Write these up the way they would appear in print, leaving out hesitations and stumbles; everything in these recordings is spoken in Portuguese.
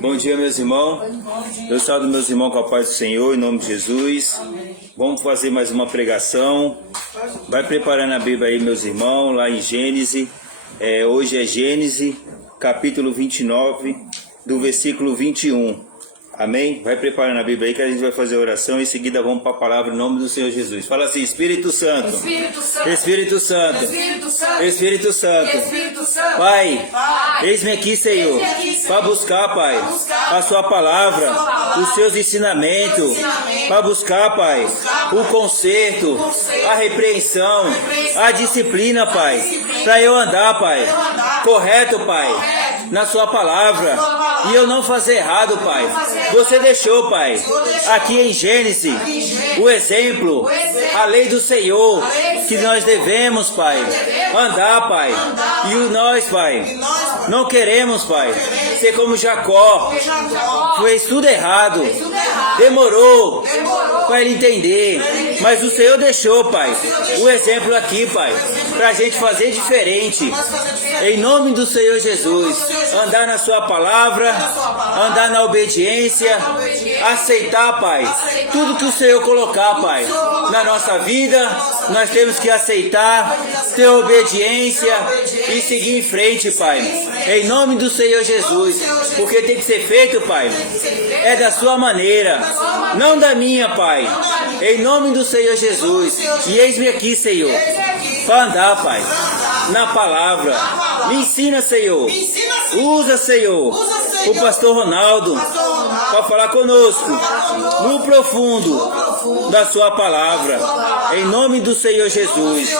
Bom dia, meus irmãos. Eu saúdo meus irmãos com a paz do Senhor, em nome de Jesus. Vamos fazer mais uma pregação. Vai preparando a Bíblia aí, meus irmãos, lá em Gênesis. Hoje é Gênesis, capítulo 29, do versículo 21. Amém? Vai preparando a Bíblia aí que a gente vai fazer a oração. Em seguida vamos para a palavra em nome do Senhor Jesus. Fala assim: Espírito Santo, Espírito Santo, Espírito Santo, Espírito Santo, Espírito Santo, Espírito Santo. Pai, eis-me aqui, Senhor, para buscar, Pai, a sua palavra, os seus ensinamentos, para buscar, Pai, o conserto, a repreensão, a disciplina, Pai, para eu andar, Pai, correto, Pai, na sua palavra, e eu não fazer errado, Pai. Você deixou, Pai, aqui em Gênesis, o exemplo, a lei do Senhor, que nós devemos, Pai, andar, Pai. E nós, Pai, não queremos, Pai, ser como Jacó, fez tudo errado, demorou para ele entender, mas o Senhor deixou, Pai, o exemplo aqui, Pai, para a gente fazer diferente, em nome do Senhor Jesus, andar na sua palavra, andar na obediência, aceitar, Pai, tudo que o Senhor colocar, Pai, na nossa vida, nós temos que aceitar, ter obediência e seguir em frente, Pai, em nome do Senhor Jesus, porque tem que ser feito, Pai, é da sua maneira, não da minha, Pai, em nome do Senhor Jesus. E eis-me aqui, Senhor, para andar, Pai, na palavra. Me ensina, Senhor. Usa, Senhor, o pastor Ronaldo para falar conosco no profundo da sua palavra, em nome do Senhor Jesus.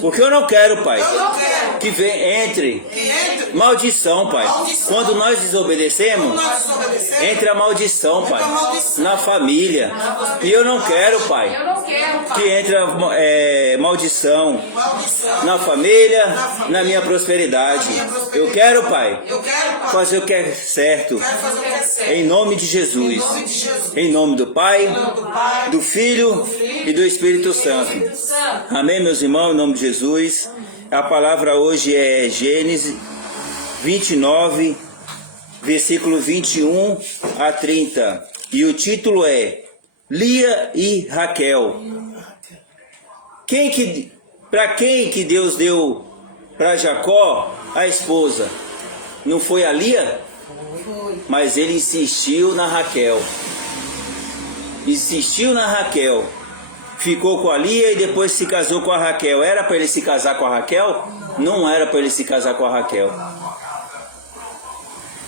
Porque eu não quero, Pai, que entre maldição, Pai. Quando nós desobedecemos, entra a maldição, Pai, na família. E eu não quero, Pai, que entre maldição na família, na minha prosperidade. Eu quero, Pai, fazer o que é certo, em nome de Jesus, em nome do Pai, do Filho e do Espírito Santo. Amém, meus irmãos, em nome de Jesus. A palavra hoje é Gênesis 29, versículo 21 a 30. E o título é Lia e Raquel. Para quem que Deus deu para Jacó a esposa? Não foi a Lia? Mas ele insistiu na Raquel. Insistiu na Raquel. Ficou com a Lia e depois se casou com a Raquel. Era para ele se casar com a Raquel? Não era para ele se casar com a Raquel.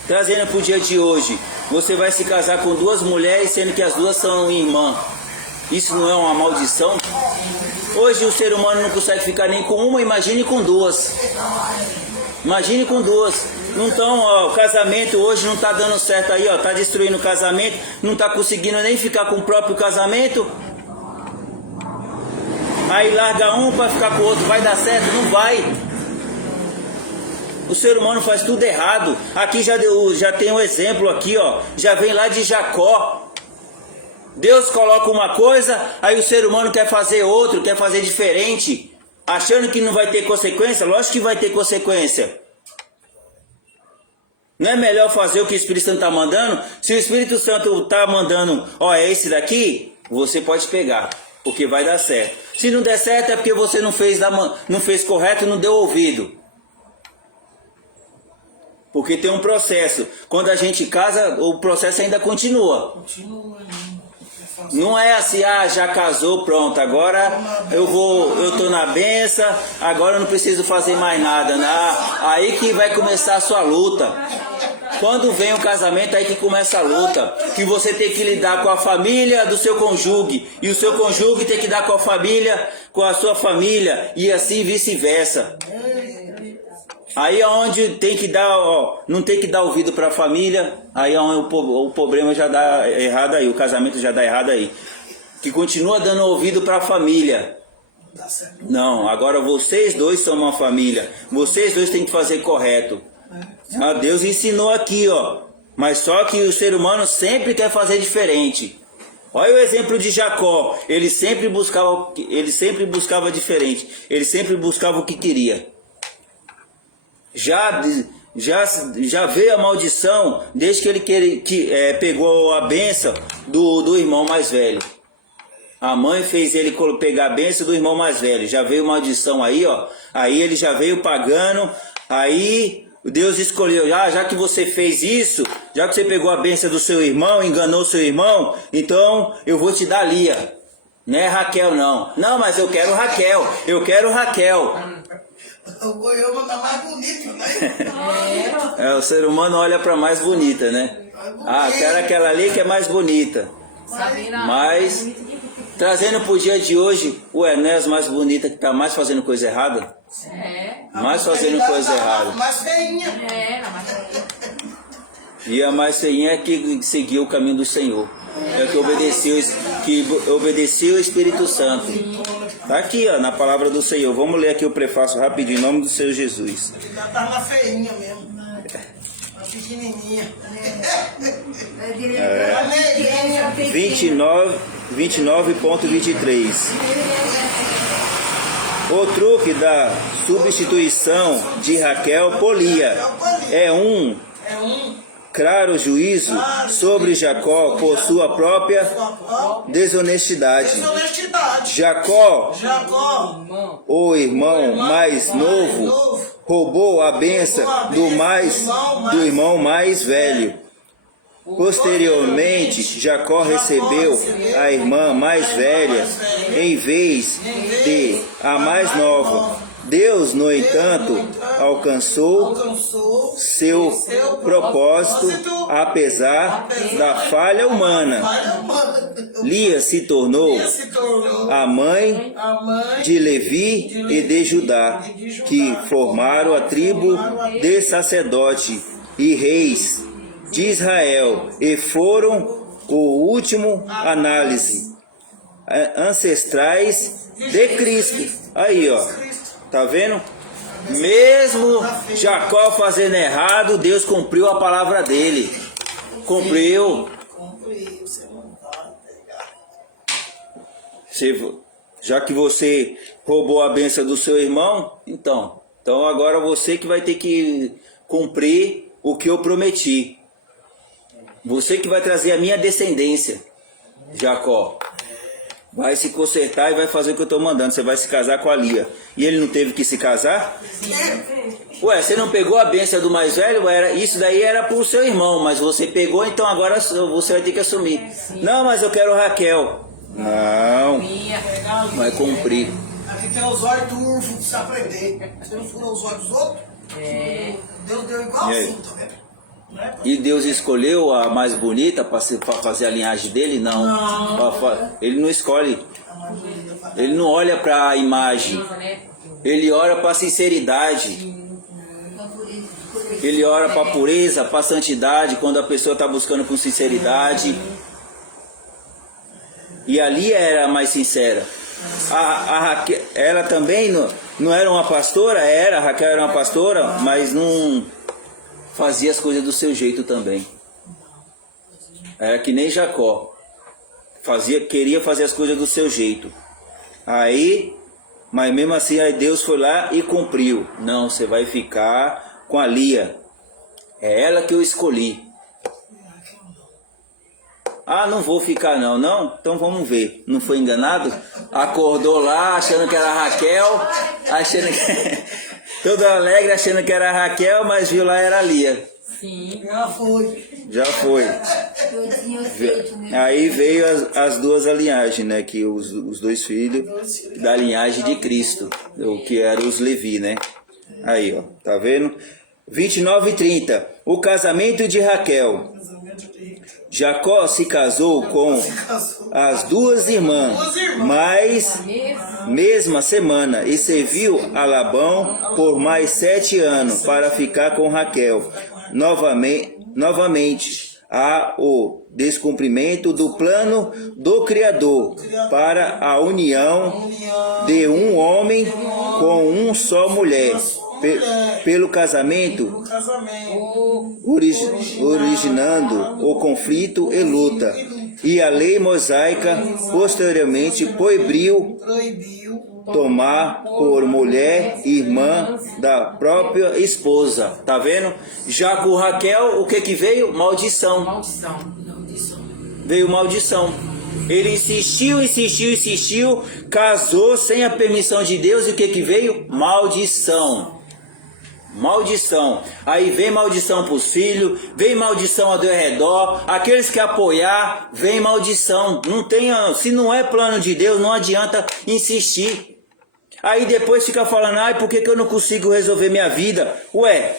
Trazendo para o dia de hoje, você vai se casar com duas mulheres, sendo que as duas são irmãs. Isso não é uma maldição? Hoje o ser humano não consegue ficar nem com uma, imagine com duas. Imagine com duas. Então, o casamento hoje não está dando certo aí, está destruindo o casamento, não está conseguindo nem ficar com o próprio casamento. Aí larga um para ficar com o outro, vai dar certo? Não vai. O ser humano faz tudo errado. Aqui já tem um exemplo aqui, já vem lá de Jacó. Deus coloca uma coisa, aí o ser humano quer fazer outro, quer fazer diferente, achando que não vai ter consequência. Lógico que vai ter consequência. Não é melhor fazer o que o Espírito Santo está mandando? Se o Espírito Santo está mandando, é esse daqui, você pode pegar, porque vai dar certo. Se não der certo é porque você não fez correto, não deu ouvido. Porque tem um processo. Quando a gente casa, o processo ainda continua. Não é assim, já casou, pronto, agora eu tô na benção, agora eu não preciso fazer mais nada. Aí que vai começar a sua luta. Quando vem o casamento, aí que começa a luta. Que você tem que lidar com a família do seu cônjuge, e o seu cônjuge tem que lidar com a família, com a sua família, e assim vice-versa. Aí é onde tem que dar, não tem que dar ouvido para a família, aí é onde o problema já dá errado aí, o casamento já dá errado aí. Que continua dando ouvido para a família. Não, agora vocês dois são uma família, vocês dois têm que fazer correto. Deus ensinou aqui, mas só que o ser humano sempre quer fazer diferente. Olha o exemplo de Jacó, ele sempre buscava diferente, ele sempre buscava o que queria. já veio a maldição desde que ele pegou a bênção do irmão mais velho. A mãe fez ele pegar a bênção do irmão mais velho. Já veio maldição aí, ó. Aí ele já veio pagando. Aí Deus escolheu, já que você fez isso, já que você pegou a bênção do seu irmão, enganou seu irmão, então eu vou te dar Lia. Não é Raquel, não. Não, mas eu quero Raquel. Eu quero Raquel. O goiaba tá mais bonito, né? O ser humano olha para mais bonita, né? Quero aquela ali que é mais bonita. Mas, trazendo pro dia de hoje, não é as mais bonitas que tá mais fazendo coisa errada? Mais fazendo coisa errada. Mais feinha. E a mais feinha é que seguiu o caminho do Senhor. É que obedeceu o Espírito Santo. Tá aqui, ó, na palavra do Senhor. Vamos ler aqui o prefácio rapidinho, em nome do Senhor Jesus. Já tá na feinha mesmo. Uma pequenininha. 29.23. O truque da substituição de Raquel por Lia é um claro juízo sobre Jacó por sua própria desonestidade. Jacó, o irmão mais novo, roubou a bênção do irmão mais velho. Posteriormente, Jacó recebeu a irmã mais velha em vez de a mais nova. Deus, no entanto, alcançou seu propósito apesar da falha humana. Lia se tornou a mãe de Levi e de Judá, que formaram a tribo de sacerdote e reis de Israel e foram o último análise ancestrais de Cristo. Aí, ó. Tá vendo? Mesmo Jacó fazendo errado, Deus cumpriu a palavra dele. Cumpriu. Já que você roubou a bênção do seu irmão, então agora você que vai ter que cumprir o que eu prometi. Você que vai trazer a minha descendência, Jacó. Vai se consertar e vai fazer o que eu estou mandando. Você vai se casar com a Lia. E ele não teve que se casar? Ué, você não pegou a bênção do mais velho? Isso daí era para o seu irmão, mas você pegou, então agora você vai ter que assumir. Não, mas eu quero Raquel. Não, vai cumprir. Aqui tem os olhos turvos de se aprender. Você não furou os olhos dos outros? Deus deu igualzinho, tá vendo? E Deus escolheu a mais bonita para fazer a linhagem dele? Não. Ele não escolhe. Ele não olha para a imagem. Ele olha para a sinceridade. Ele olha para a pureza, para a santidade, quando a pessoa está buscando com sinceridade. E ali era a mais sincera. A Raquel, ela também não era uma pastora? A Raquel era uma pastora, mas não fazia as coisas do seu jeito também. Era que nem Jacó. Queria fazer as coisas do seu jeito. Mas mesmo assim, aí Deus foi lá e cumpriu. Não, você vai ficar com a Lia. É ela que eu escolhi. Não vou ficar não. Não? Então vamos ver. Não foi enganado? Acordou lá achando que era Raquel. Toda alegre achando que era Raquel, mas viu lá era Lia. Sim. Já foi. Aí veio as duas linhagens, né? Que os dois filhos da linhagem de Cristo, o que eram os Levi, né? Aí, ó, tá vendo? 29 e 30. O casamento de Raquel. Jacó se casou com as duas irmãs, mas mesma semana, e serviu a Labão por mais 7 anos para ficar com Raquel. Novamente há o descumprimento do plano do Criador para a união de um homem com uma só mulher. Pelo casamento, originando o conflito e luta. E a lei mosaica, posteriormente, proibiu tomar por mulher irmã da própria esposa. Tá vendo? Já com Raquel, o que veio? Maldição. Veio maldição. Ele insistiu, casou sem a permissão de Deus e o que veio? Maldição. Maldição. Aí vem maldição para os filhos, vem maldição ao redor, aqueles que apoiar, vem maldição. Não tem, se não é plano de Deus, não adianta insistir. Aí depois fica falando, ai, por que eu não consigo resolver minha vida? Ué,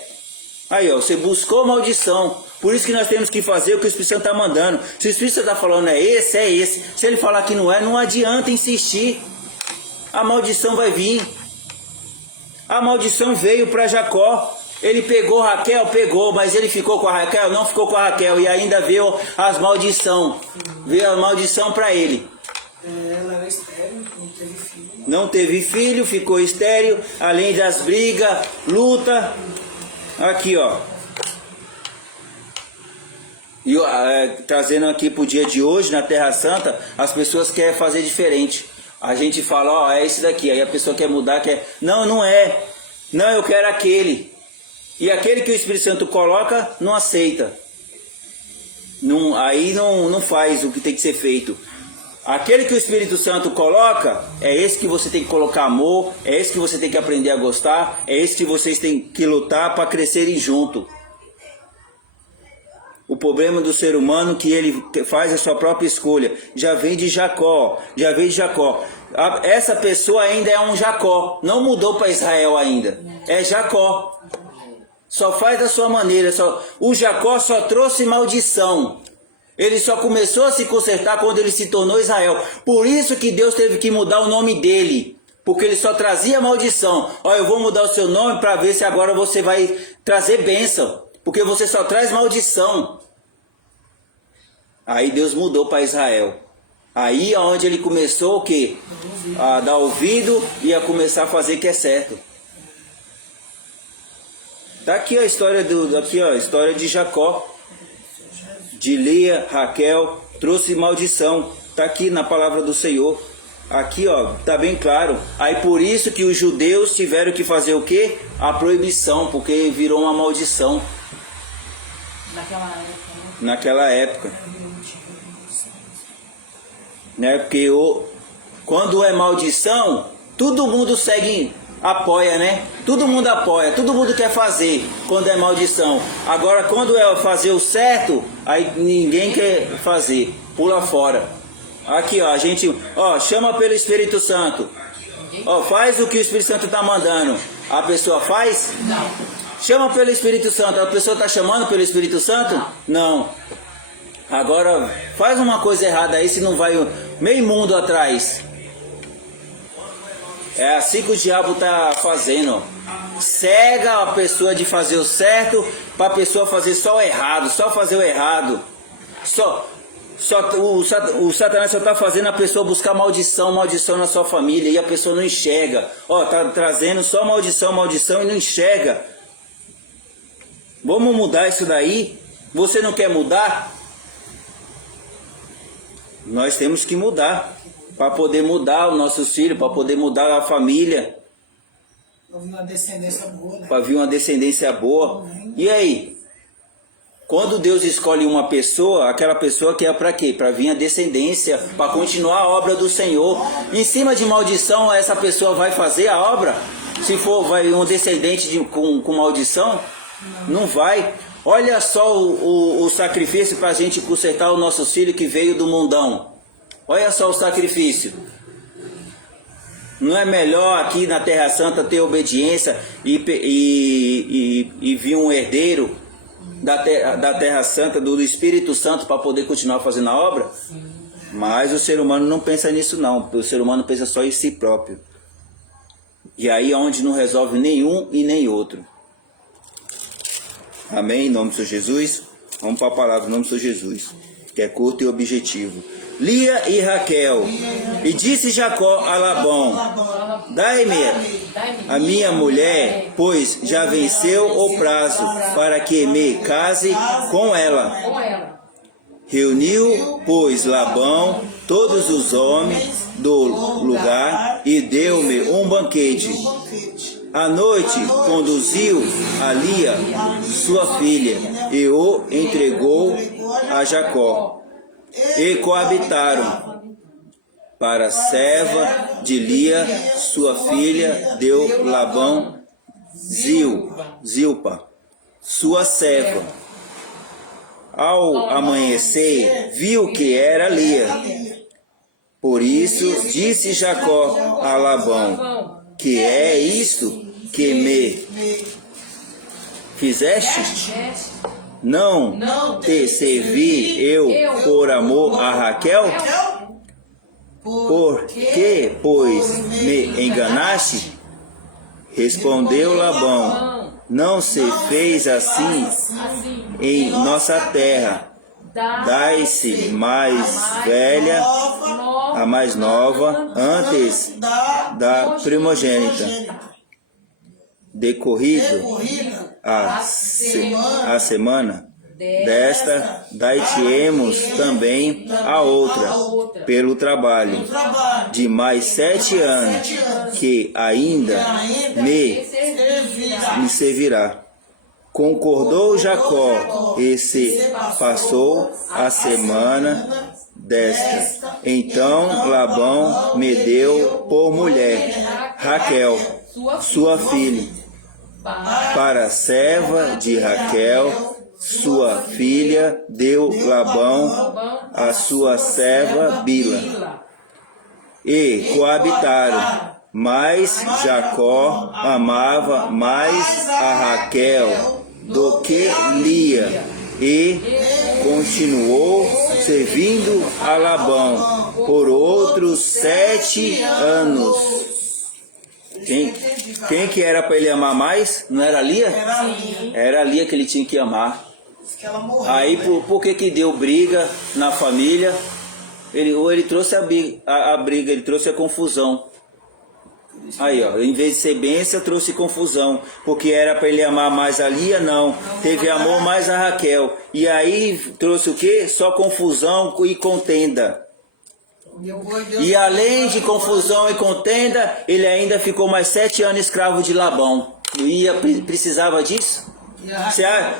aí ó, você buscou maldição. Por isso que nós temos que fazer o que o Espírito Santo está mandando. Se o Espírito Santo está falando é esse. Se ele falar que não é, não adianta insistir. A maldição vai vir. A maldição veio para Jacó. Ele pegou Raquel, mas ele ficou com a Raquel? Não ficou com a Raquel. E ainda veio as maldição. Veio a maldição para ele. Ela era estéril, não teve filho. Não teve filho, ficou estéril. Além das brigas, luta. Aqui ó. E trazendo aqui para o dia de hoje, na Terra Santa, as pessoas querem fazer diferente. A gente fala, ó, é esse daqui. Aí a pessoa quer mudar, Não, não é. Não, eu quero aquele. E aquele que o Espírito Santo coloca, não aceita. Não, aí não faz o que tem que ser feito. Aquele que o Espírito Santo coloca, é esse que você tem que colocar amor, é esse que você tem que aprender a gostar, é esse que vocês têm que lutar para crescerem junto. O problema do ser humano é que ele faz a sua própria escolha. Já vem de Jacó. Essa pessoa ainda é um Jacó. Não mudou para Israel ainda. É Jacó. Só faz da sua maneira. O Jacó só trouxe maldição. Ele só começou a se consertar quando ele se tornou Israel. Por isso que Deus teve que mudar o nome dele. Porque ele só trazia maldição. Ó, eu vou mudar o seu nome para ver se agora você vai trazer bênção. Porque você só traz maldição. Aí Deus mudou para Israel. Aí é onde ele começou o quê? A dar ouvido e a começar a fazer o que é certo. Tá aqui a história a história de Jacó. De Lia, Raquel, trouxe maldição. Tá aqui na palavra do Senhor. Aqui ó, tá bem claro. Aí por isso que os judeus tiveram que fazer o quê? A proibição, porque virou uma maldição. Naquela época. Né? Porque quando é maldição, todo mundo apoia, né? Todo mundo apoia, todo mundo quer fazer quando é maldição. Agora quando é fazer o certo, aí ninguém quer fazer, pula fora. Aqui ó, a gente, ó, chama pelo Espírito Santo. Ó, faz o que o Espírito Santo está mandando. A pessoa faz? Não. Chama pelo Espírito Santo. A pessoa está chamando pelo Espírito Santo? Não. Agora faz uma coisa errada aí, se não vai meio mundo atrás. É assim que o diabo está fazendo. Cega a pessoa de fazer o certo para a pessoa fazer só o errado, só fazer o errado. O Satanás só está fazendo a pessoa buscar maldição na sua família e a pessoa não enxerga. Ó, tá trazendo só maldição e não enxerga. Vamos mudar isso daí? Você não quer mudar? Nós temos que mudar. Para poder mudar os nossos filhos, para poder mudar a família. Para vir uma descendência boa, né? Para vir uma descendência boa. E aí? Quando Deus escolhe uma pessoa, aquela pessoa que é para quê? Para vir a descendência, para continuar a obra do Senhor. Em cima de maldição, essa pessoa vai fazer a obra? Se for um descendente com maldição? Não vai. Olha só o sacrifício para a gente consertar os nossos filhos que veio do mundão. Olha só o sacrifício. Não é melhor aqui na Terra Santa ter obediência e vir um herdeiro da Terra Santa, do Espírito Santo, para poder continuar fazendo a obra? Mas o ser humano não pensa nisso não. O ser humano pensa só em si próprio. E aí é onde não resolve nenhum e nem outro. Amém? Em nome do Senhor Jesus. Vamos para a palavra em nome do Senhor Jesus, que é curto e objetivo. Lia e Raquel. E disse Jacó a Labão: dai-me a minha mulher, pois já venceu o prazo para que me case com ela. Reuniu, pois, Labão todos os homens do lugar e deu-me um banquete. À noite conduziu a Lia, sua filha, e o entregou a Jacó. E coabitaram. Para a serva de Lia, sua filha, deu Labão Zilpa, sua serva. Ao amanhecer, viu que era Lia. Por isso disse Jacó a Labão: que é isto que me fizeste? Não te servi eu por amor a Raquel? Por que, pois, me enganaste? Respondeu Labão: não se fez assim em nossa terra. Dai-se mais velha, a mais nova, antes da primogênita. Decorrido a semana desta, dai-te-emos também a outra, pelo trabalho de mais 7 anos, que ainda me servirá. Concordou Jacó, e se passou a semana desta. Então Labão me deu por mulher Raquel, sua filha. Para a serva de Raquel, sua filha, deu Labão a sua serva Bila. E coabitaram. Mas Jacó amava mais a Raquel do que Lia, e continuou servindo a Labão por outros 7 anos. Quem que era para ele amar mais? Não era Lia? Era a Lia que ele tinha que amar. Aí por que deu briga na família? Ele trouxe a briga, ele trouxe a confusão. Aí, ó, em vez de ser bênção, trouxe confusão, porque era para ele amar mais a Lia, não, teve amor mais a Raquel, e aí trouxe o quê? Só confusão e contenda. E além de confusão e contenda, ele ainda ficou mais 7 anos escravo de Labão. Precisava disso?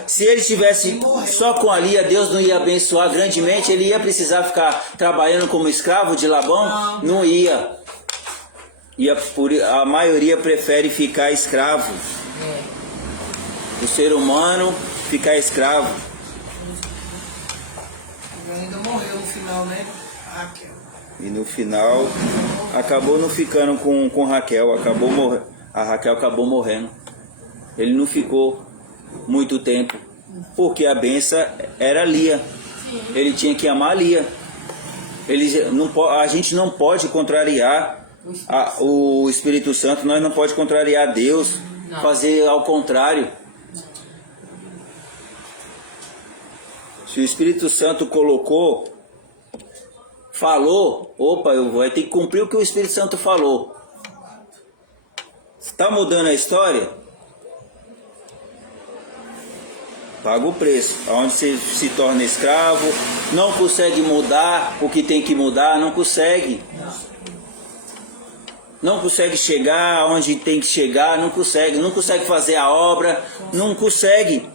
Se ele estivesse só com a Lia, Deus não ia abençoar grandemente? Ele ia precisar ficar trabalhando como escravo de Labão? Não ia. E a maioria prefere ficar escravo. O ser humano ficar escravo. Ele ainda morreu no final, né? Raquel. E no final acabou não ficando com Raquel, a Raquel acabou morrendo. Ele não ficou muito tempo, porque a benção era Lia. Ele tinha que amar Lia. A gente não pode contrariar o Espírito Santo, nós não pode contrariar Deus, fazer ao contrário. Se o Espírito Santo falou, eu vou ter que cumprir o que o Espírito Santo falou. Está mudando a história? Paga o preço. Onde você se torna escravo, não consegue mudar o que tem que mudar, não consegue. Não consegue chegar onde tem que chegar, não consegue fazer a obra, não consegue.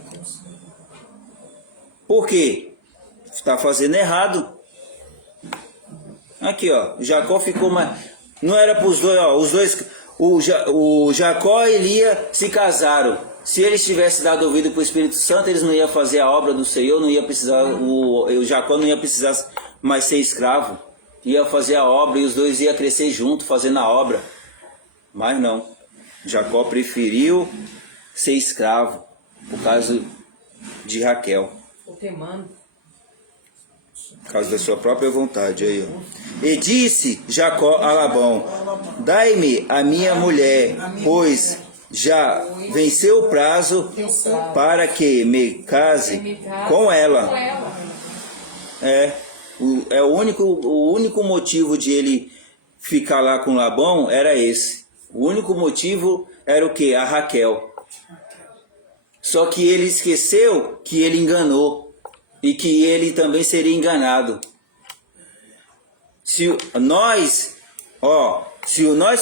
Por quê? Está fazendo errado. Aqui, ó, Jacó ficou mais... Não era para os dois, o Jacó e Lia se casaram. Se eles tivessem dado ouvido para o Espírito Santo, eles não iam fazer a obra do Senhor, não ia precisar, o Jacó não ia precisar mais ser escravo. Ia fazer a obra e os dois iam crescer junto fazendo a obra. Mas não. Jacó preferiu ser escravo por causa de Raquel. Por causa da sua própria vontade. Aí, ó. E disse Jacó a Labão: dai-me a minha mulher, pois já venceu o prazo para que me case com ela. O único motivo de ele ficar lá com Labão era esse. O único motivo era o que? A Raquel. Só que ele esqueceu que ele enganou. e que ele também seria enganado. Se nós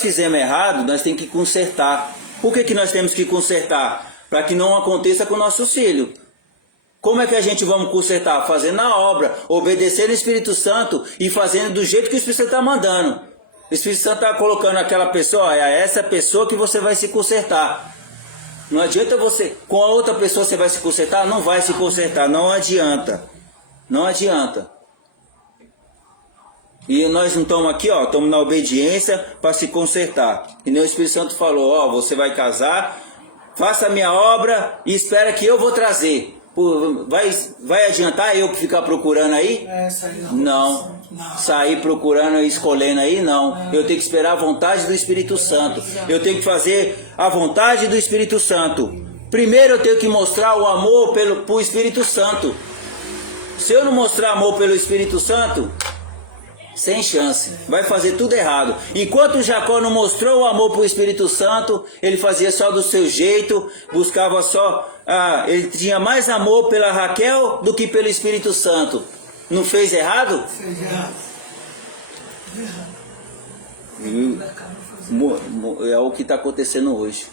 fizermos errado, nós temos que consertar. Por que nós temos que consertar? Para que não aconteça com nossos filhos. Como é que a gente vamos consertar? Fazendo a obra, obedecendo o Espírito Santo e fazendo do jeito que o Espírito Santo está mandando. O Espírito Santo está colocando aquela pessoa, é essa pessoa que você vai se consertar. Não adianta você, com a outra pessoa você vai se consertar? Não vai se consertar, não adianta. Não adianta. E nós não estamos aqui, estamos na obediência para se consertar. E nem o Espírito Santo falou, você vai casar, faça a minha obra e espera que eu vou trazer. Vai adiantar eu ficar procurando aí? Não. Sair procurando e escolhendo aí, não. Eu tenho que esperar a vontade do Espírito Santo. Eu tenho que fazer a vontade do Espírito Santo. Primeiro eu tenho que mostrar o amor pro Espírito Santo. Se eu não mostrar amor pelo Espírito Santo, sem chance, vai fazer tudo errado. Enquanto Jacó não mostrou o amor para o Espírito Santo, ele fazia só do seu jeito, buscava só, ele tinha mais amor pela Raquel do que pelo Espírito Santo. Não fez errado? Fez errado. É o que está acontecendo hoje.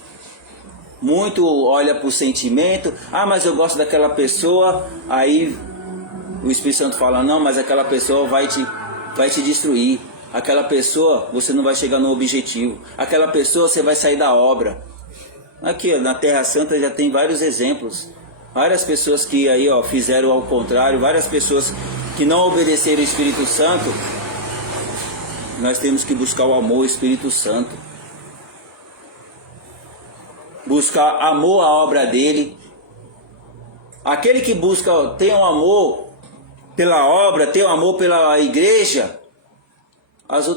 Muito olha para o sentimento, mas eu gosto daquela pessoa, aí o Espírito Santo fala, não, mas aquela pessoa vai te destruir. Aquela pessoa, você não vai chegar no objetivo. Aquela pessoa, você vai sair da obra. Aqui, na Terra Santa já tem vários exemplos. Várias pessoas que aí, fizeram ao contrário. Várias pessoas que não obedeceram o Espírito Santo. Nós temos que buscar o amor ao Espírito Santo. Buscar amor à obra dele. Aquele que busca, tem um amor pela obra, ter amor pela igreja,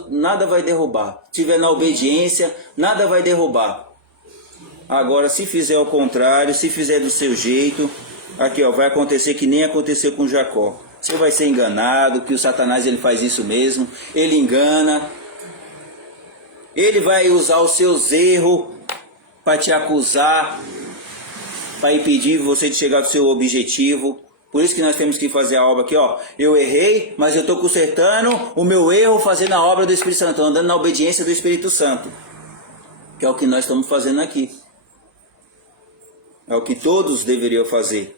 nada vai derrubar. Se tiver na obediência, nada vai derrubar. Agora, se fizer ao contrário, se fizer do seu jeito, aqui vai acontecer que nem aconteceu com Jacó. Você vai ser enganado, que o Satanás ele faz isso mesmo, ele engana, ele vai usar os seus erros para te acusar, para impedir você de chegar ao seu objetivo. Por isso que nós temos que fazer a obra aqui, eu errei, mas eu estou consertando o meu erro fazendo a obra do Espírito Santo, andando na obediência do Espírito Santo. Que é o que nós estamos fazendo aqui. É o que todos deveriam fazer.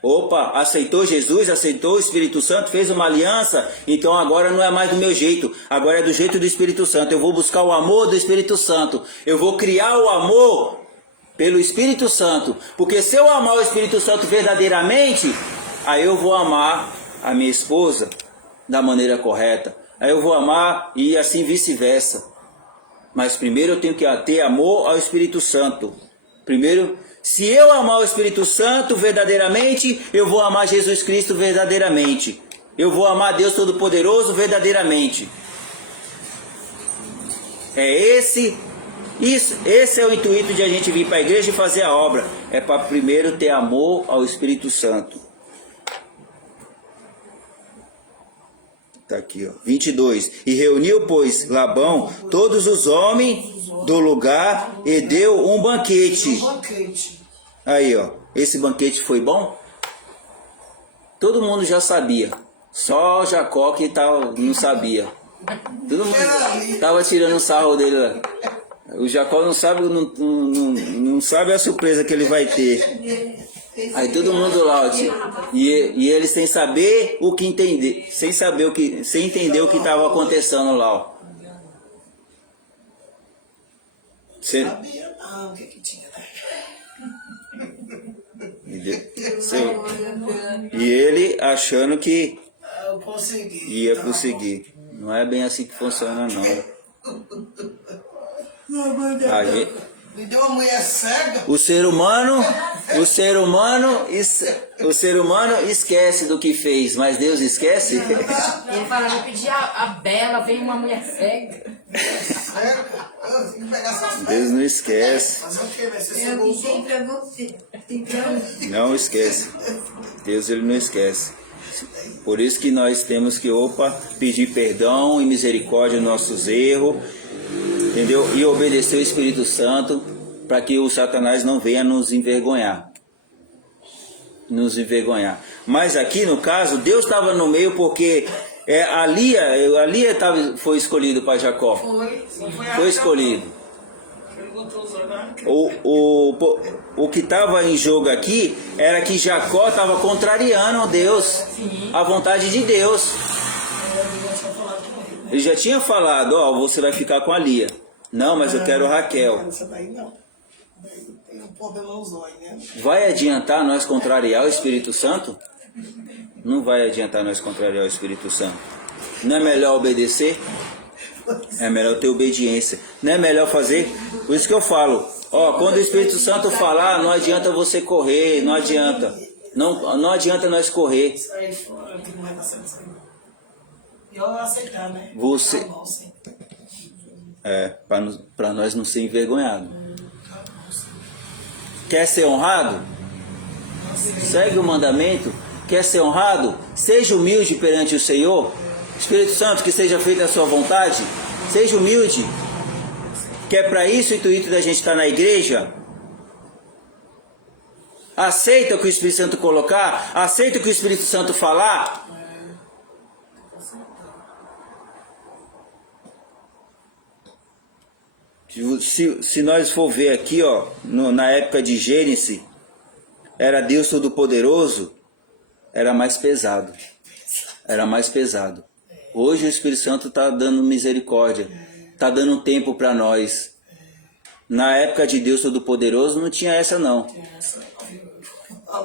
Opa, aceitou Jesus, aceitou o Espírito Santo, fez uma aliança, então agora não é mais do meu jeito, agora é do jeito do Espírito Santo. Eu vou buscar o amor do Espírito Santo, eu vou criar o amor pelo Espírito Santo, porque se eu amar o Espírito Santo verdadeiramente, aí eu vou amar a minha esposa da maneira correta. Aí eu vou amar e assim vice-versa. Mas primeiro eu tenho que ter amor ao Espírito Santo. Primeiro, se eu amar o Espírito Santo verdadeiramente, eu vou amar Jesus Cristo verdadeiramente. Eu vou amar Deus Todo-Poderoso verdadeiramente. Esse é o intuito de a gente vir para a igreja e fazer a obra. É para primeiro ter amor ao Espírito Santo. Está aqui, 22. E reuniu, pois, Labão todos os homens do lugar e deu um banquete. Aí, esse banquete foi bom? Todo mundo já sabia. Só Jacó que não sabia. Todo mundo estava tirando sarro dele lá. O Jacó não sabe a surpresa que ele vai ter. Aí todo mundo lá, e eles sem saber o que entender, sem entender o que estava acontecendo lá, Sabia não, o que tinha, E ele achando que ia tá conseguir. Não é bem assim que funciona, não. Me deu uma mulher cega. O ser humano esquece do que fez, mas Deus esquece? Ele fala, vou pedir a Bela, veio uma mulher cega. Cega? Eu tenho que pegar essas Deus não esquece. Mas o que? Vai ser Eu pedi pra você. Não esquece. Deus ele não esquece. Por isso que nós temos que, pedir perdão e misericórdia dos nossos erros, entendeu? E obedecer o Espírito Santo para que o Satanás não venha nos envergonhar. Mas aqui no caso, Deus estava no meio porque a Lia foi escolhido para Jacó. Foi escolhido. O que estava em jogo aqui era que Jacó estava contrariando Deus, a vontade de Deus. Ele já tinha falado, ó, você vai ficar com a Lia. Não, mas eu quero Raquel. Essa daí não. Tem um problema nos olhos, né? Vai adiantar nós contrariar o Espírito Santo? Não vai adiantar nós contrariar o Espírito Santo. Não é melhor obedecer? É melhor ter obediência. Não é melhor fazer? Por isso que eu falo, ó, quando o Espírito Santo falar, não adianta você correr, não adianta. Não adianta nós correr. Isso aí fora, que não vai dar certo isso aí. E eu aceitar, né? Você... Tá bom, sim. Para nós não ser envergonhados. Quer ser honrado? Segue o mandamento. Quer ser honrado? Seja humilde perante o Senhor. Espírito Santo, que seja feita a sua vontade. Seja humilde. Que é para isso o intuito da gente estar na igreja. Aceita o que o Espírito Santo colocar. Aceita o que o Espírito Santo falar. Se nós for ver aqui, ó, na época de Gênesis, era Deus Todo-Poderoso, era mais pesado. Era mais pesado. Hoje o Espírito Santo está dando misericórdia, está dando tempo para nós. Na época de Deus Todo-Poderoso não tinha essa não.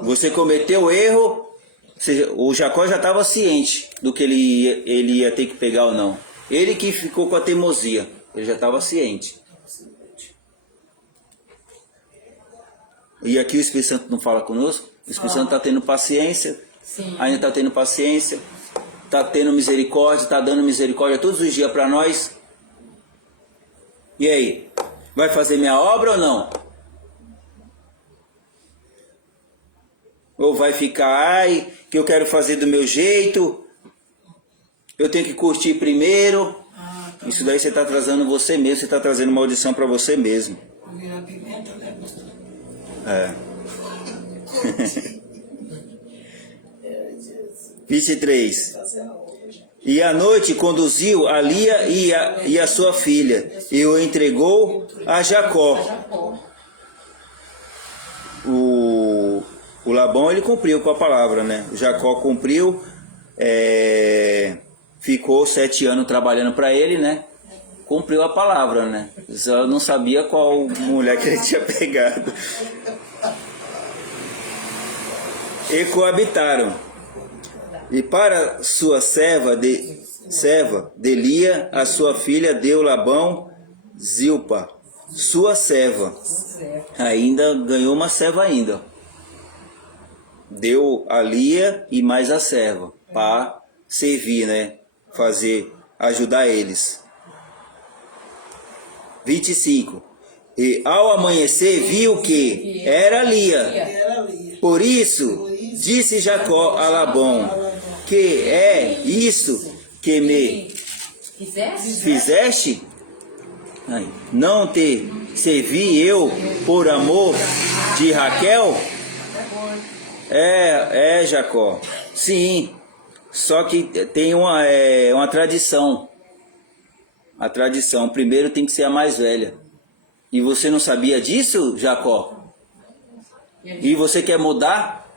Você cometeu erro, o Jacó já estava ciente do que ele ia ter que pegar ou não. Ele que ficou com a teimosia, ele já estava ciente. E aqui o Espírito Santo não fala conosco. O Espírito Santo está tendo paciência. Sim. Ainda está tendo paciência. Está tendo misericórdia. Está dando misericórdia todos os dias para nós. E aí? Vai fazer minha obra ou não? Ou vai ficar, ai, que eu quero fazer do meu jeito. Eu tenho que curtir primeiro. Isso daí você está trazendo você mesmo. Você está trazendo maldição para você mesmo. Virar pimenta, né, pastor? É. 23. E à noite conduziu a Lia e a sua filha, e o entregou a Jacó. O Labão, ele cumpriu com a palavra, né? O Jacó cumpriu, ficou 7 anos trabalhando para ele, né? Cumpriu a palavra, né? Só não sabia qual mulher que ele tinha pegado. E coabitaram. E para sua serva de Lia, a sua filha, deu Labão Zilpa, sua serva. Ainda ganhou uma serva ainda. Deu a Lia e mais a serva, para servir, né? Ajudar eles. 25. E ao amanhecer viu que era Lia. Por isso disse Jacó a Labão: que é isso que me fizeste? Não te servi eu por amor de Raquel? Jacó. Sim. Só que tem uma tradição. A tradição, primeiro tem que ser a mais velha. E você não sabia disso, Jacó? E você quer mudar?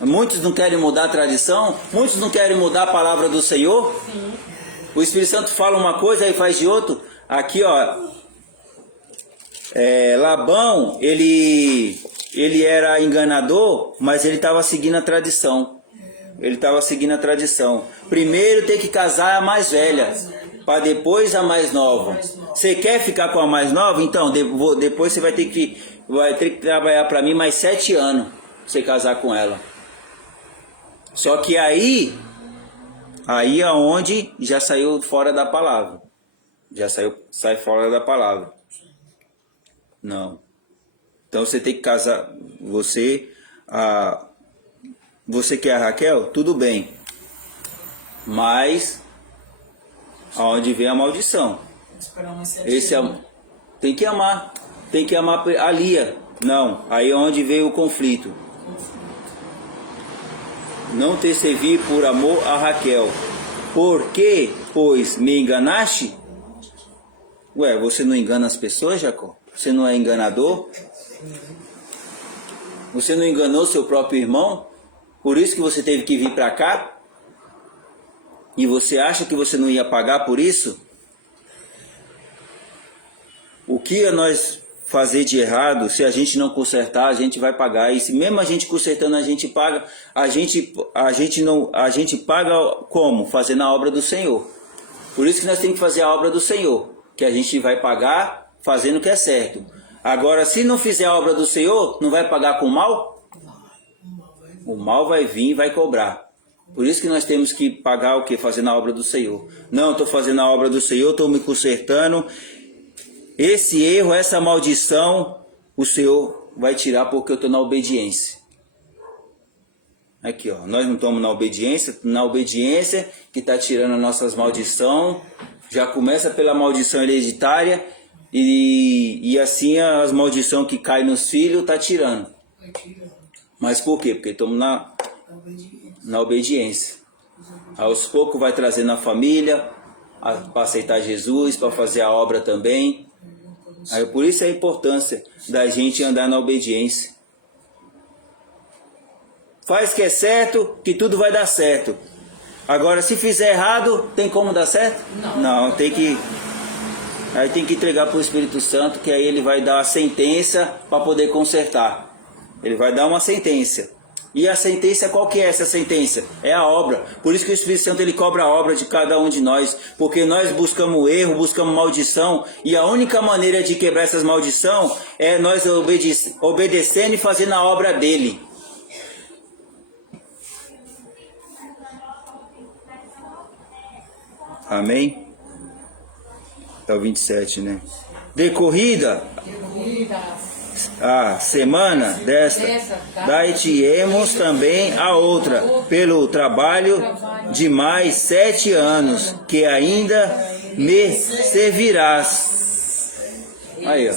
Muitos não querem mudar a tradição, muitos não querem mudar a palavra do Senhor. Sim. O Espírito Santo fala uma coisa e faz de outro. Aqui, ó, Labão, ele era enganador, mas ele estava seguindo a tradição. Ele estava seguindo a tradição. Primeiro tem que casar a mais velha, para depois a mais nova. Você quer ficar com a mais nova? Então, depois você vai ter que trabalhar para mim mais 7 anos, pra você casar com ela. Só que aí é onde já saiu fora da palavra. Sai fora da palavra. Não. Então você tem que casar. Você quer a Raquel? Tudo bem. Mas aonde vem a maldição? Tem que amar. Tem que amar a Lia. Não. Aí é onde veio o conflito. não te servi por amor a Raquel. Por que, pois, me enganaste? Ué, você não engana as pessoas, Jacó? Você não é enganador? Você não enganou seu próprio irmão? Por isso que você teve que vir para cá? E você acha que você não ia pagar por isso? O que nós fazer de errado, se a gente não consertar, a gente vai pagar. E se mesmo a gente consertando, a gente paga, a gente paga como? Fazendo a obra do Senhor. Por isso que nós temos que fazer a obra do Senhor, que a gente vai pagar fazendo o que é certo. Agora, se não fizer a obra do Senhor, não vai pagar com mal? O mal vai vir e vai cobrar. Por isso que nós temos que pagar o que? Fazendo a obra do Senhor. Não, estou fazendo a obra do Senhor, estou me consertando. Esse erro, essa maldição, o Senhor vai tirar porque eu estou na obediência. Aqui, ó, nós não estamos na obediência que está tirando as nossas maldições. Já começa pela maldição hereditária e assim as maldições que caem nos filhos está tirando. Mas por quê? Porque estamos na obediência. Aos poucos vai trazendo a família para aceitar Jesus, para fazer a obra também. Aí, por isso a importância da gente andar na obediência. Faz o que é certo, que tudo vai dar certo. Agora, se fizer errado, tem como dar certo? Não, tem que... Aí tem que entregar para o Espírito Santo, que aí ele vai dar a sentença para poder consertar. Ele vai dar uma sentença. E a sentença, qual que é essa sentença? É a obra. Por isso que o Espírito Santo ele cobra a obra de cada um de nós. Porque nós buscamos erro, buscamos maldição. E a única maneira de quebrar essas maldições é nós obedecendo e fazendo a obra dele. Amém? É o 27, né? Decorrida a semana desta, dar-te-emos também a outra, pelo trabalho de mais 7 anos, que ainda me servirás. Aí, ó.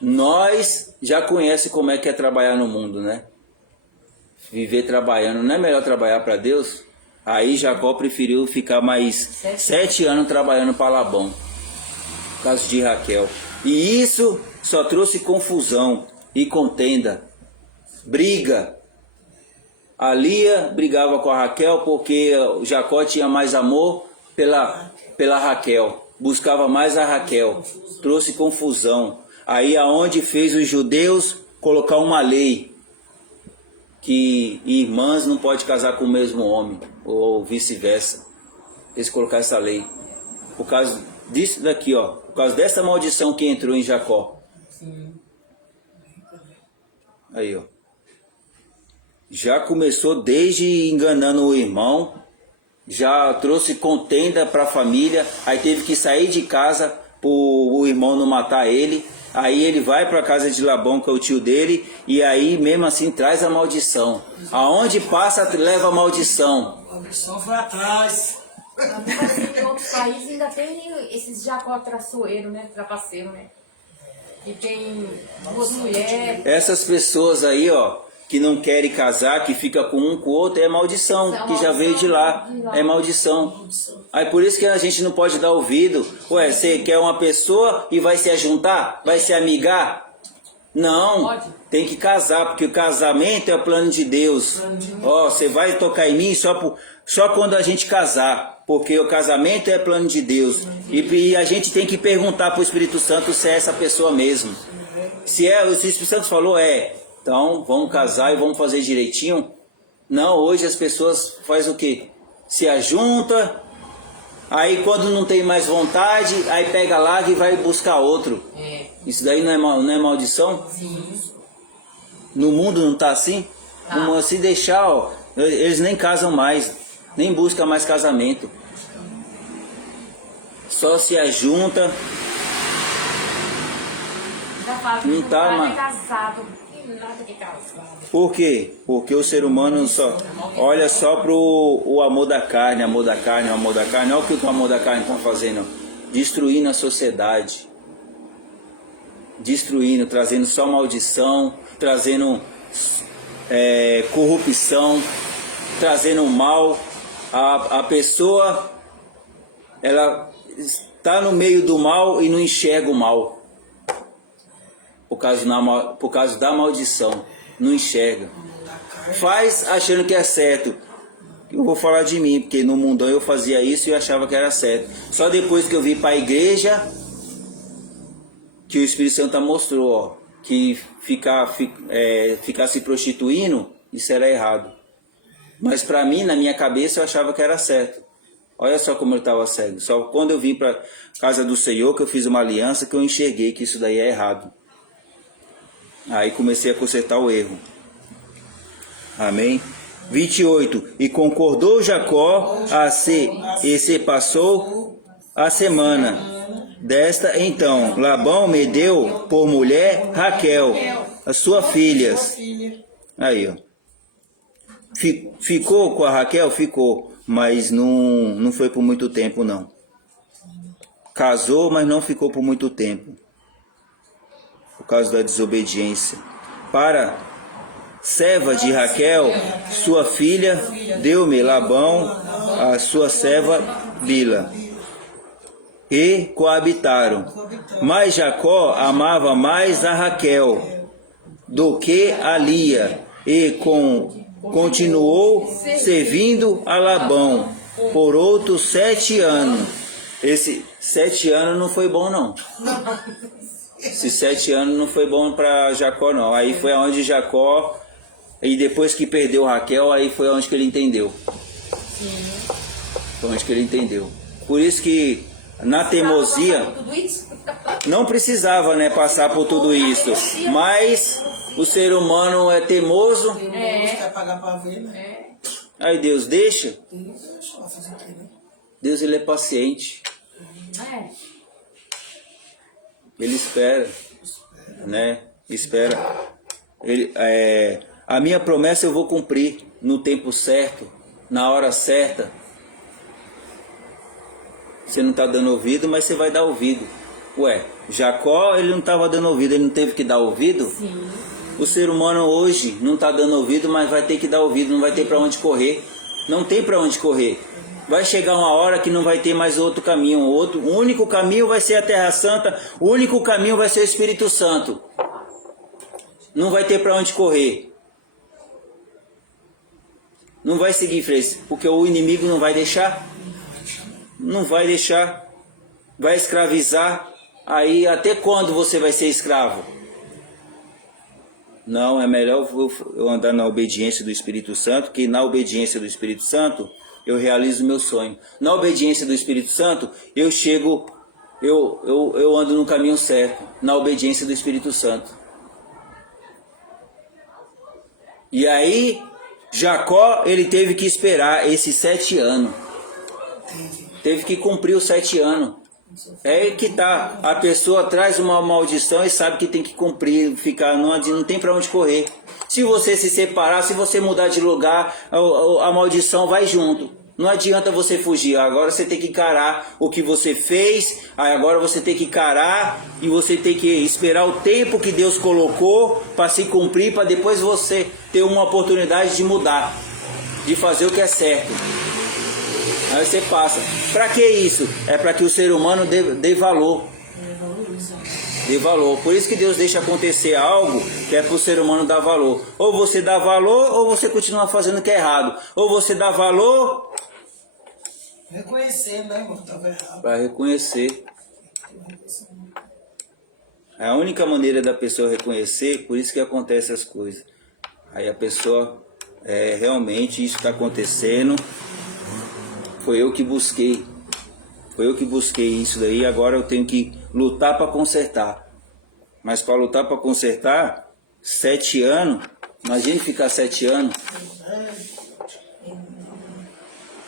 Nós já conhecemos como é que é trabalhar no mundo, né? Viver trabalhando. Não é melhor trabalhar para Deus? Aí Jacó preferiu ficar mais 7 anos trabalhando para Labão, por causa de Raquel. E isso só trouxe confusão e contenda, briga. A Lia brigava com a Raquel porque Jacó tinha mais amor pela Raquel, buscava mais a Raquel, trouxe confusão. Aí aonde fez os judeus colocar uma lei, que irmãs não podem casar com o mesmo homem, ou vice-versa. Eles colocaram essa lei. Por causa disso daqui, ó. Por causa dessa maldição que entrou em Jacó. Aí, ó. Já começou desde enganando o irmão. Já trouxe contenda para a família. Aí teve que sair de casa para o irmão não matar ele. Aí ele vai para a casa de Labão, que é o tio dele, e aí mesmo assim traz a maldição. Aonde passa, leva a maldição. A maldição foi atrás. Em outros países ainda tem esses Jacó traçoeiro, né? Trapaceiro, né? Que tem 2 mulheres. Essas pessoas aí, ó, que não querem casar, que fica com um com o outro, é maldição, que já veio de lá. É maldição. Aí por isso que a gente não pode dar ouvido. Ué, você quer uma pessoa e vai se ajuntar? Vai se amigar? Não, tem que casar, porque o casamento é o plano de Deus. Ó, você vai tocar em mim só quando a gente casar, porque o casamento é plano de Deus. E a gente tem que perguntar para o Espírito Santo se é essa pessoa mesmo. Se o Espírito Santo falou, então vamos casar e vamos fazer direitinho. Não, hoje as pessoas fazem o quê? Se ajunta. Aí quando não tem mais vontade, aí pega lá e vai buscar outro. Isso daí não é maldição? Sim. No mundo não tá assim? Se deixar, ó, eles nem casam mais, nem buscam mais casamento. Só se ajunta. Não tá mais. Nada que casado. Por quê? Porque o ser humano só olha só pro o amor da carne, amor da carne, amor da carne. Olha o que o amor da carne está fazendo. Destruindo a sociedade. Destruindo, trazendo só maldição, trazendo corrupção, trazendo mal. A pessoa, ela está no meio do mal e não enxerga o mal. Por causa da maldição. Não enxerga. Faz achando que é certo. Eu vou falar de mim, porque no mundão eu fazia isso e eu achava que era certo. Só depois que eu vim para a igreja, que o Espírito Santo mostrou, ó, que ficar se prostituindo, isso era errado. Mas para mim, na minha cabeça, eu achava que era certo. Olha só como eu estava cego. Só quando eu vim para casa do Senhor, que eu fiz uma aliança, que eu enxerguei que isso daí é errado. Aí comecei a consertar o erro. Amém? 28. E concordou Jacó e se passou a semana. Desta então, Labão me deu por mulher Raquel, as suas filhas. Aí, ó. Ficou com a Raquel? Ficou. Mas não foi por muito tempo, não. Casou, mas não ficou por muito tempo. Por causa da desobediência. Para serva de Raquel, sua filha, deu-me Labão, a sua serva Bila. E coabitaram. Mas Jacó amava mais a Raquel do que a Lia, e continuou servindo a Labão por outros 7 anos. Esse 7 anos não foi bom, não. Esses 7 anos não foi bom para Jacó, não. Aí foi onde Jacó, e depois que perdeu Raquel, aí foi onde que ele entendeu. Foi onde que ele entendeu. Por isso que na teimosia não precisava, né, passar por tudo isso. Mas o ser humano é teimoso. Quer pagar para ver, né? Aí Deus deixa. Deixa eu fazer aqui, né? Deus, ele é paciente. Ele espera, né? Espera. A minha promessa eu vou cumprir no tempo certo, na hora certa. Você não está dando ouvido, mas você vai dar ouvido. Ué, Jacó, ele não estava dando ouvido, ele não teve que dar ouvido? Sim. O ser humano hoje não está dando ouvido, mas vai ter que dar ouvido, não vai ter para onde correr. Não tem para onde correr. Vai chegar uma hora que não vai ter mais outro caminho. O único caminho vai ser a Terra Santa, o único caminho vai ser o Espírito Santo. Não vai ter para onde correr. Não vai seguir em frente, porque o inimigo não vai deixar. Não vai deixar. Vai escravizar. Aí até quando você vai ser escravo? Não, é melhor eu andar na obediência do Espírito Santo, que na obediência do Espírito Santo eu realizo o meu sonho. Na obediência do Espírito Santo eu chego, eu ando no caminho certo. Na obediência do Espírito Santo. E aí Jacó, ele teve que esperar esses 7 anos. Teve que cumprir os 7 anos. É aí que tá. A pessoa traz uma maldição e sabe que tem que cumprir, ficar, não tem para onde correr. Se você se separar, se você mudar de lugar, a maldição vai junto. Não adianta você fugir. Agora você tem que encarar o que você fez. Aí agora você tem que encarar e você tem que esperar o tempo que Deus colocou para se cumprir, para depois você ter uma oportunidade de mudar, de fazer o que é certo. Aí você passa. Para que isso? É para que o ser humano dê valor. Dê valor. Por isso que Deus deixa acontecer algo que é para o ser humano dar valor. Ou você dá valor, ou você continua fazendo o que é errado. Ou você dá valor... Reconhecer, né, irmão? Estava errado. Para reconhecer. É a única maneira da pessoa reconhecer, por isso que acontecem as coisas. Aí a pessoa, realmente isso está acontecendo. Foi eu que busquei. Foi eu que busquei isso daí. Agora eu tenho que lutar para consertar. Mas para lutar para consertar, 7 anos. Imagine ficar 7 anos.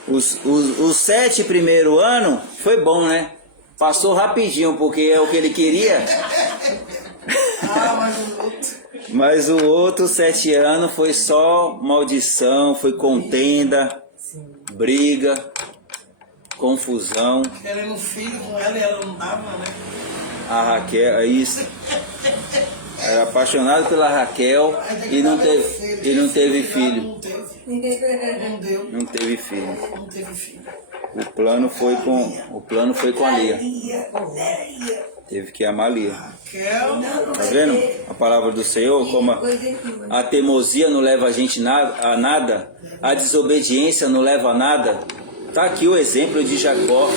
Os 7 primeiros anos foi bom, né? Passou rapidinho, porque é o que ele queria. Mas o outro 7 anos foi só maldição, foi contenda, briga, confusão. Querendo um filho com ela e ela não dava, né? A Raquel, é isso. Era apaixonado pela Raquel e não teve filho. Não teve. Não deu. Não teve filho. Não teve filho. O plano foi com a Lia. Teve que amar a Lia. Tá vendo? A palavra do Senhor, como a teimosia não leva a gente a nada, a desobediência não leva a nada. Tá aqui o exemplo de Jacó.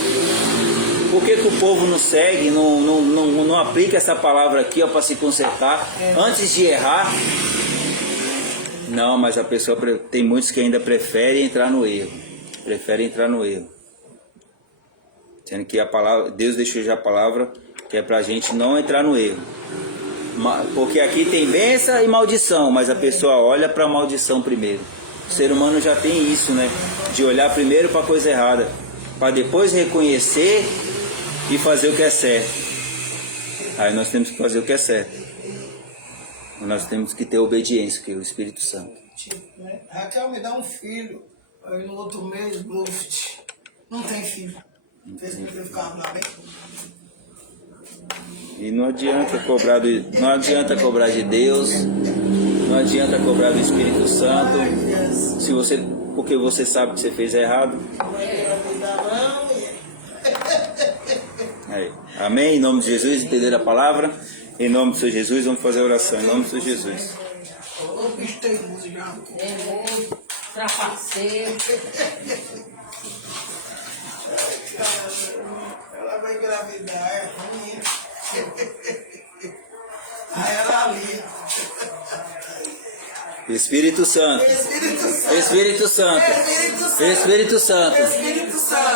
Por que o povo não segue, não aplica essa palavra aqui para se consertar antes de errar? Não, mas a pessoa tem muitos que ainda preferem entrar no erro. Sendo que a palavra, Deus deixou já a palavra que é para a gente não entrar no erro. Porque aqui tem bênção e maldição, mas a pessoa olha para a maldição primeiro. O ser humano já tem isso, né? De olhar primeiro para a coisa errada, para depois reconhecer e fazer o que é certo. Aí nós temos que fazer o que é certo. Nós temos que ter obediência, que é o Espírito Santo. Raquel me dá um filho, aí no outro mês, não tem filho. Fez com que eu ficava lá bem. E não adianta cobrar de Deus, não adianta cobrar do Espírito Santo, porque você sabe que você fez errado. Aí. Amém? Em nome de Jesus, entenderam a palavra? Em nome do Senhor Jesus, vamos fazer a oração. Em nome do Senhor Jesus. O bicho teimoso já. Teimoso, trapaceiro. Ela vai engravidar, é ruim. Aí ela ali. Espírito Santo. Espírito Santo. Espírito Santo.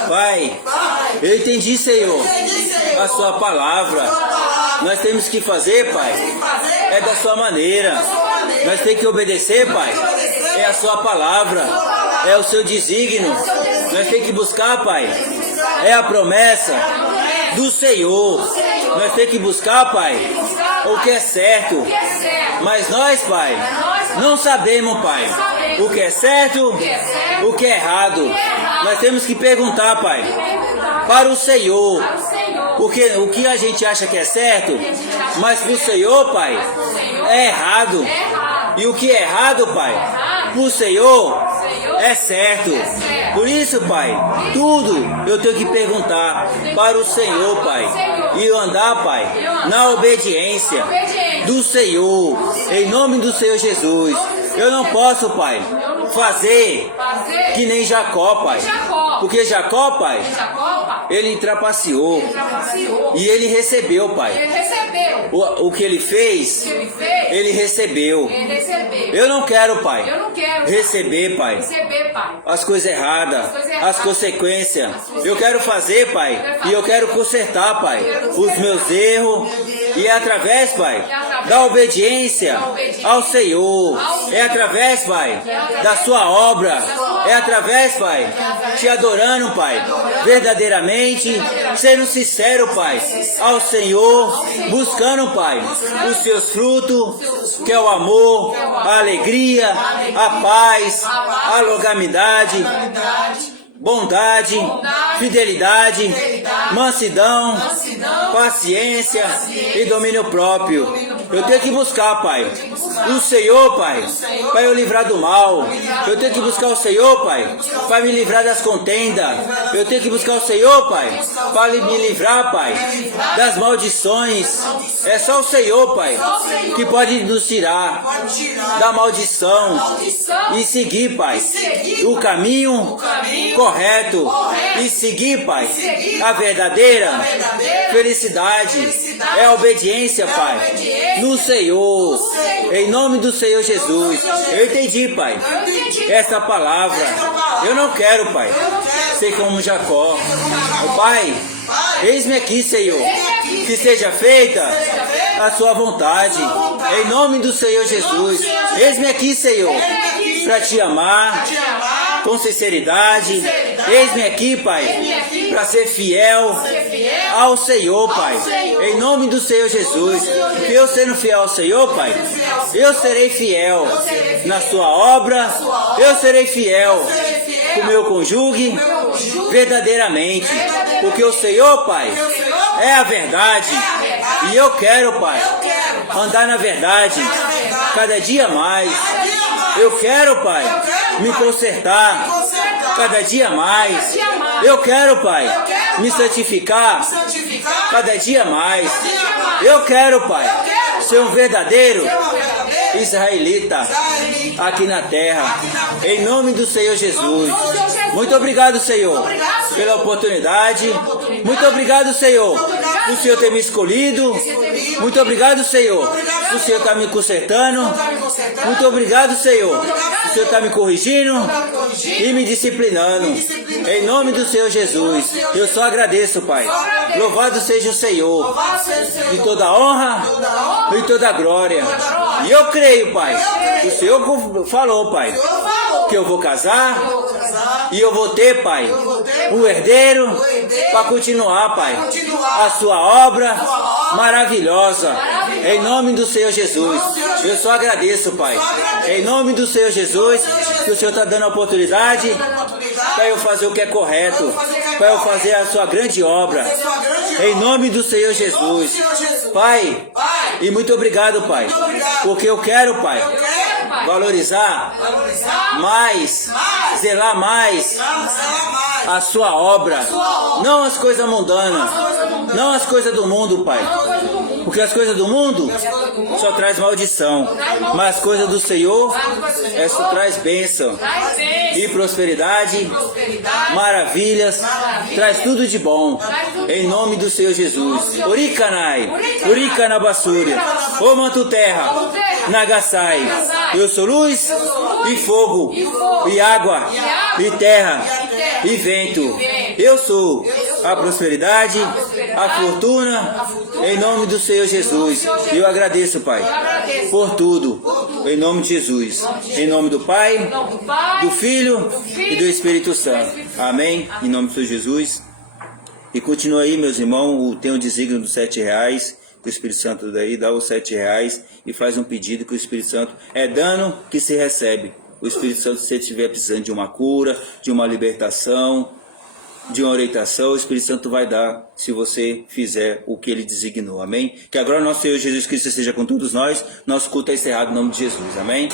Pai, eu entendi, Senhor, a sua palavra. Nós temos que fazer, Pai, é da sua maneira. Nós temos que obedecer, Pai, é a sua palavra, é o seu desígnio. Nós temos que buscar, Pai, é a promessa do Senhor. Nós temos que buscar, Pai, o que é certo. Mas nós, Pai, não sabemos, Pai, o que é certo, o que é errado. Nós temos que perguntar, Pai, para o Senhor. Porque o que a gente acha que é certo, mas para o Senhor, Pai, é errado. E o que é errado, Pai, para o Senhor é certo. Por isso, Pai, tudo eu tenho que perguntar para o Senhor, Pai. E eu andar, Pai, na obediência do Senhor, em nome do Senhor Jesus. Eu não posso, Pai, fazer que nem Jacó, Pai. Porque Jacó, Pai, ele trapaceou. E ele recebeu, Pai. O que ele fez, ele recebeu. Eu não quero, Pai, receber, Pai, as coisas erradas, as consequências. Eu quero fazer, Pai, e eu quero consertar, Pai, os meus erros. E é através, Pai, da obediência ao Senhor. É através, Pai, da sua obra. É através, Pai, te adorando, Pai, verdadeiramente, sendo sincero, Pai, ao Senhor, buscando, Pai, os seus frutos, que é o amor, a alegria, a paz, a longanimidade, bondade, fidelidade, mansidão, paciência e domínio próprio. Eu tenho que buscar, Pai, o Senhor, Pai, para eu livrar do mal. Eu tenho que buscar o Senhor, Pai, para me livrar das contendas. Eu tenho que buscar o Senhor, Pai, para me livrar, Pai, das maldições. É só o Senhor, Pai, que pode nos tirar da maldição e seguir, Pai, o caminho correto e seguir, Pai, a verdadeira felicidade. É a obediência, Pai, no Senhor, em nome do Senhor Jesus. Eu entendi, Pai, essa palavra. Eu não quero, Pai, ser como Jacó. Pai, eis-me aqui, Senhor, que seja feita a sua vontade, em nome do Senhor Jesus. Eis-me aqui, Senhor, para te amar com sinceridade. Eis-me aqui, Pai, para ser fiel ao Senhor, Pai, em nome do Senhor Jesus. Que eu sendo fiel ao Senhor, Pai, eu serei fiel na sua obra, eu serei fiel com o meu cônjuge verdadeiramente, porque o Senhor, Pai, é a verdade. E eu quero, Pai, andar na verdade, cada dia mais. Eu quero, Pai, me consertar, cada dia mais. Eu quero, Pai, me santificar, cada dia mais. Eu quero, Pai, ser um verdadeiro israelita aqui na terra, em nome do Senhor Jesus. Muito obrigado, Senhor, pela oportunidade. Muito obrigado, Senhor, por o Senhor ter me escolhido. Muito obrigado, Senhor, por o Senhor estar me consertando. Muito obrigado, Senhor, por o Senhor estar me corrigindo e me disciplinando. Em nome do Senhor Jesus, eu só agradeço, Pai. Louvado seja o Senhor, de toda honra e toda glória. E eu creio, Pai, o Senhor falou, Pai, que eu vou casar e eu vou ter, Pai, um herdeiro para continuar, Pai, a sua obra maravilhosa. Em nome do Senhor Jesus, eu só agradeço, Pai. Em nome do Senhor Jesus, que o Senhor está dando a oportunidade para eu fazer o que é correto, para eu fazer a sua grande obra. Em nome do Senhor Jesus, Pai, e muito obrigado, Pai, porque eu quero, Pai, valorizar mais, zelar mais a sua obra, não as coisas mundanas, não as coisas do mundo, Pai, porque as coisas do mundo só traz maldição, mas as coisas do Senhor só traz bênção e prosperidade, maravilhas, traz tudo de bom, em nome do Senhor Jesus. Oricanai, Oricanabassúria, ô manto terra, Nagassai, eu sou luz e fogo, e água, e terra, e vento. Eu sou a prosperidade, a fortuna, em nome do Senhor Jesus. E eu agradeço, Pai, por tudo, em nome de Jesus. Em nome do Pai, do Filho e do Espírito Santo. Amém? Em nome do Senhor Jesus. E continua aí, meus irmãos, tem um desígnio dos R$7. O Espírito Santo daí dá os R$7 e faz um pedido que o Espírito Santo é dano que se recebe. O Espírito Santo, se você estiver precisando de uma cura, de uma libertação, de uma orientação, o Espírito Santo vai dar se você fizer o que ele designou. Amém? Que agora nosso Senhor Jesus Cristo esteja com todos nós. Nosso culto é encerrado em nome de Jesus. Amém?